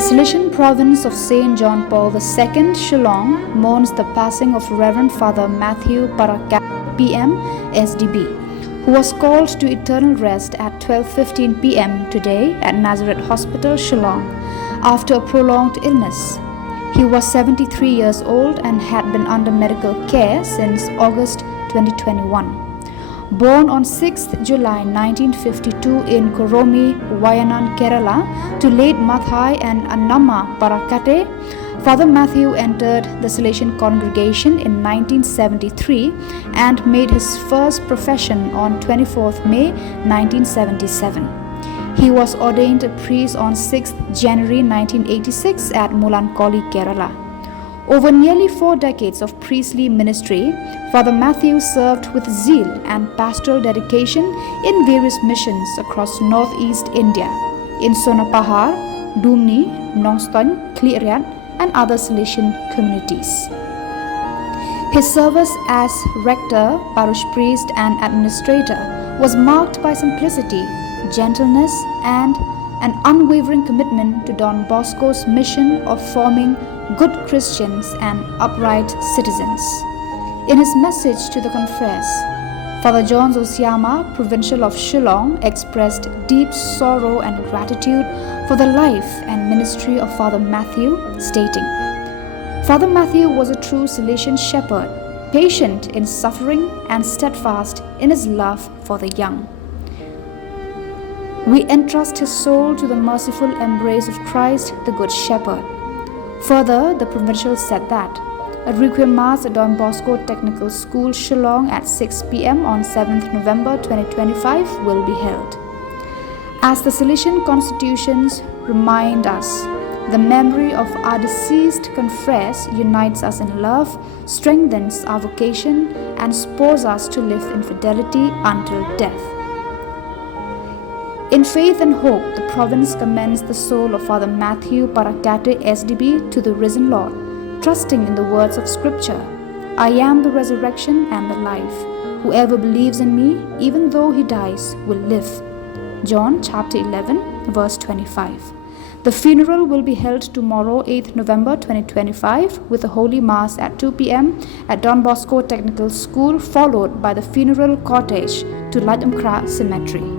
The Cilician province of St. John Paul II, Shillong, mourns the passing of Reverend Father Mathew Parackatte, PM, SDB, who was called to eternal rest at 12:15 p.m. today at Nazareth Hospital, Shillong, after a prolonged illness. He was 73 years old and had been under medical care since August 2021. Born on 6th July 1952 in Koromi, Wayanad, Kerala, to late Mathai and Annamma Parackatte, Father Mathew entered the Cilician congregation in 1973 and made his first profession on 24th May 1977. He was ordained a priest on 6th January 1986 at Mulankoli, Kerala. Over nearly 4 decades of priestly ministry, Father Mathew served with zeal and pastoral dedication in various missions across northeast India, in Sonapahar, Dumni, Nongston, Klirat, and other Cilician communities. His service as rector, parish priest, and administrator was marked by simplicity, gentleness, and an unwavering commitment to Don Bosco's mission of forming good Christians and upright citizens. In his message to the confreres, Father John Zosiama, Provincial of Shillong, expressed deep sorrow and gratitude for the life and ministry of Father Mathew, stating, "Father Mathew was a true Cilician shepherd, patient in suffering and steadfast in his love for the young. We entrust his soul to the merciful embrace of Christ, the Good Shepherd." Further, the provincial said that a Requiem Mass at Don Bosco Technical School, Shillong at 6 p.m. on 7th November 2025 will be held. As the Cilician constitutions remind us, the memory of our deceased confreres unites us in love, strengthens our vocation, and spurs us to live in fidelity until death. In faith and hope, the province commends the soul of Father Mathew Parackatte, SDB, to the risen Lord, trusting in the words of Scripture, "I am the resurrection and the life. Whoever believes in me, even though he dies, will live." John chapter 11, verse 25. The funeral will be held tomorrow, 8th November 2025, with a Holy Mass at 2 p.m. at Don Bosco Technical School, followed by the funeral cortege to Ladamkra Cemetery.